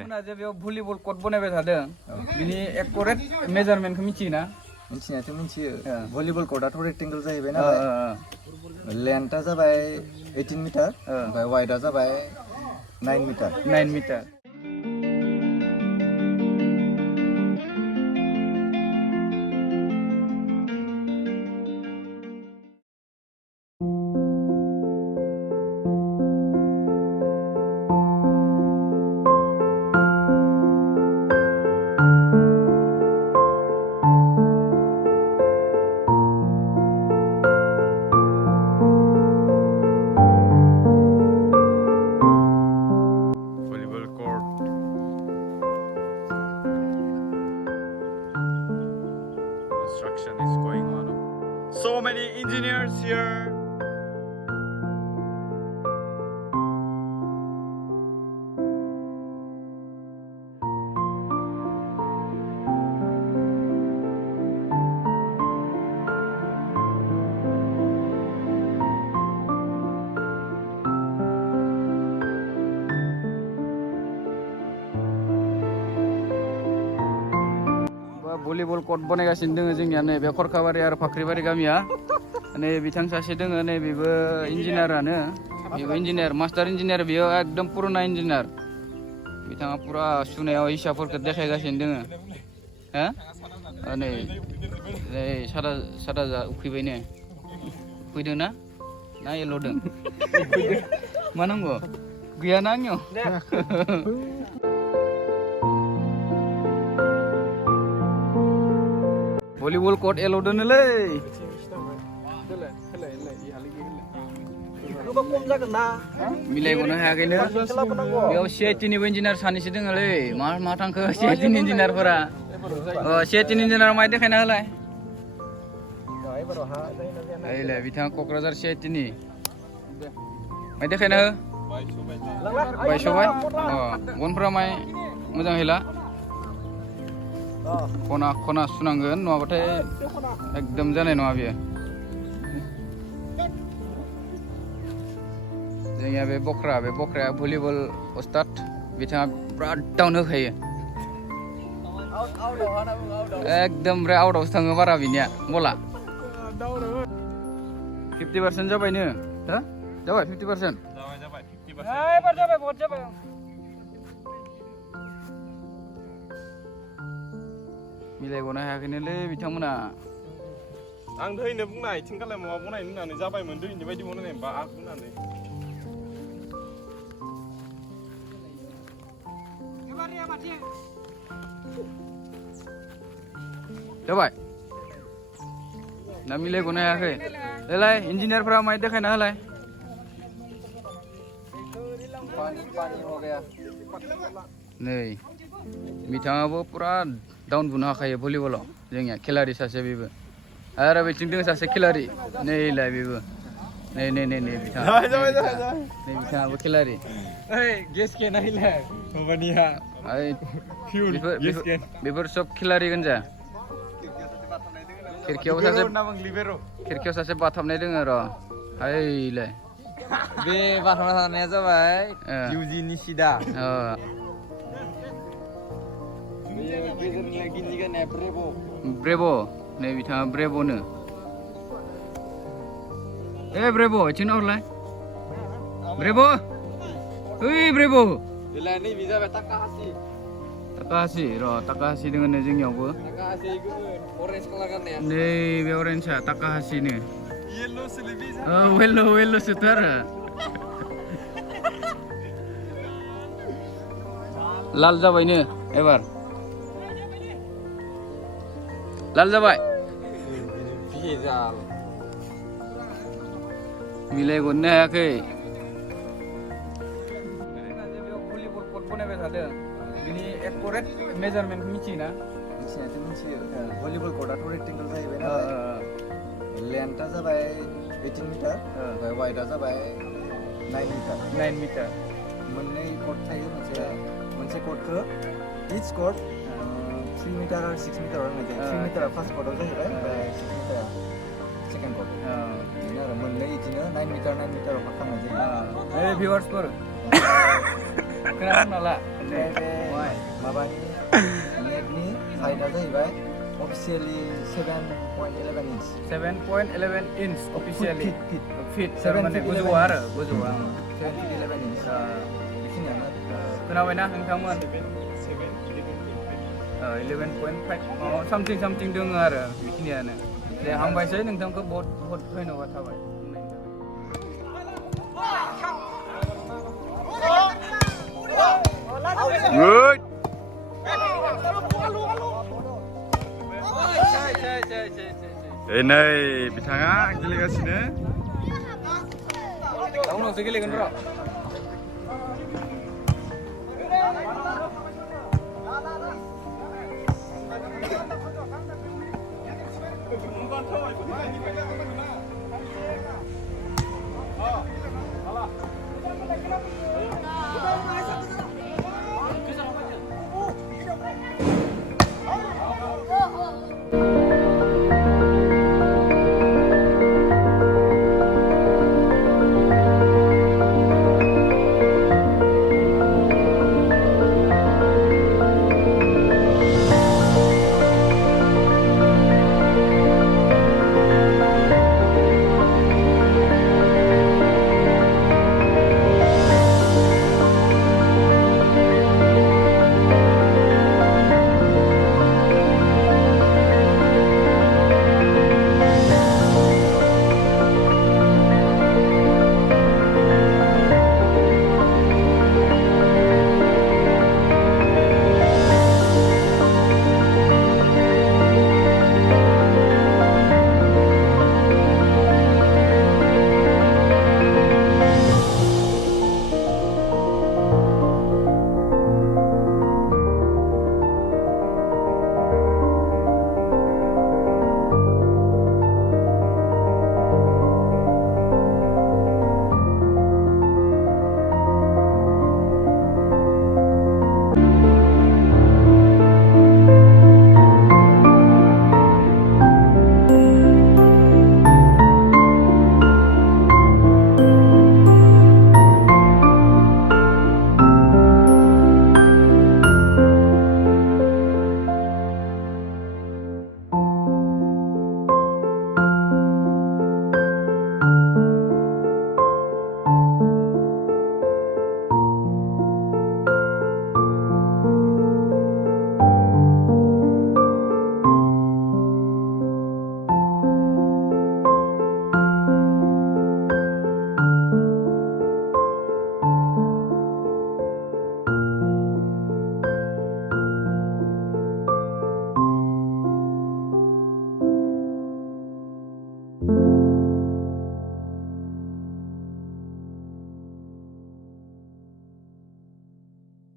मोना जे बेयाव भलिबल कर्ट बनायबाय थादों बिनि एक्युरेट मेजारमेन्टखौ मिथियो ना मिथिनायाथ' मिथियो भलिबल कर्टआथ' रेक्टेंगल जाहैबाय नालाय लेन्थआ जाबाय 18 मिटार ओमफ्राय वाइडआ जाबाय 9 मिटार Construction is going on. So many engineers here. Volleyball court बनायगासिनो दोङो जोंनिया नैबे खरखाबारि आरो फाख्रिबारि गामिया नै बिथां सासे दोङो नै बेबो इन्जिनियारानो बेबो इन्जिनियार मास्टार इन्जिनियार बेयो एकदम पुराना इन्जिनियार बिथाङा पुरा सुनायाव हिसाबफोरखौ देखायगासिनो दोङो हो नै सादा जा उखैबाय ने उखैदों ना एल'दों मा नांगौ गैया ना आंनियाव भलिबल कर्ट एल'दोनोलै मिलायगनो हायाखैनो बेयाव CIT-निबो इन्जिनियार सानैसो दोङोलै मा थांखो CIT-नि इन्जिनियारफोरा CIT-नि इन्जिनियार माय देखायना होलाय ओइलाय बिथाङा क'क्राझार CIT-नि माय देखायना हो बायस'बाय गनफोरा माय मोजां हैला खना सुनांगोन नङाबाथाय एकदम जानाय नङा बेयो जोंनिया बे बख्राया भलिबल उस्ताद बिथाङा बिराद डाउन होखायो एकदमरे आउटआवसो थाङो बारा बिनिया बला 50% जाबायनो हो जाबाय 50% जाबाय बहुत जाबाय मिलायगनो हायाखैनोलै बिथांमोना आं दैनो बुंनाय थिंगालाय माबा बनायनो होननानै जाबायमोन दैनि बायदि बनायनाय बा आग होननानै जाबाय ना मिलायगनो हायाखै देलाय इन्जिनियारफ्रा माय देखायना होलाय नै बिथाङाबो पुरा डाउन बुनो हाखायो भलिबलाव जोंनिया खेलारि सासे बेबो आरो बेथिं दङ सासे खेलारि नैलाय बेबो नै बिथाङाबो खेलारि बेफोर सब खेलारि गोनजा खिरखियाव सासे बाथाबनाय दङ र' ओइलाय बे बाथामना थानाया जाबाय इउजिनि सिदा ब्रेभ' नै बिथाङा ब्रेभ'नो ब्रेभ' इथिं नाहरलाय ब्रेभ' ओइ ब्रेभ' नैबे जाबाय ताकाहासि ताकाहासि दोङो नै जोंनियावबो अरेन्ज कालार गाननाया नैबे अरेन्जआ ताकाहासिनो वेल्ल'सोथ' आरो लाल जाबायनो एबार लाल जाबाय मिलायगनो हायाखै भलिबल कर्ट बनायबाय थादों बिनि एक्युरेट मेजारमेन्टखौ मिथियो ना मिथिनायाथ' मिथियो भलिबल कर्टआथ' रेक्टेंगल जाहैबाय नालाय लेन्थआ जाबाय 18 मिटार ओमफ्राय वाइडआ जाबाय 9 मिटार मोननै कर्ट थायो मोनसे कर्टखौ इच कर्ट 3 मिटार आरो 6 मिटार होनाय जायो 3 मिटारा फार्स्ट कर्टआव जाहैबाय ओमफ्राय 6 मिटारा सेकेन्ड कर्ट बिदिनो आरो मोननै बिदिनो 9 मिटाराव फाख खालामनाय जायो भिउवार्सफोर खोनासंना ला माबानि नेटनि हाइटआ जाहैबाय अफिसियेलि 7.11 inch 7.11 inch officially feet feet 7 माने feet गोजौआ 11 आरो गोजौआ 7 feet 11 inch बेखिनियानो खोनाबायना नोंथांमोन 7 11.5 सामथिं दोङो आरो बेखिनियानो दे हामबायसै नोंथांखौ बहुत बहुत धन्यबाद थाबाय Good. नै बिथाङा गेलेगासिनो उनावसो गेलेगोन र' you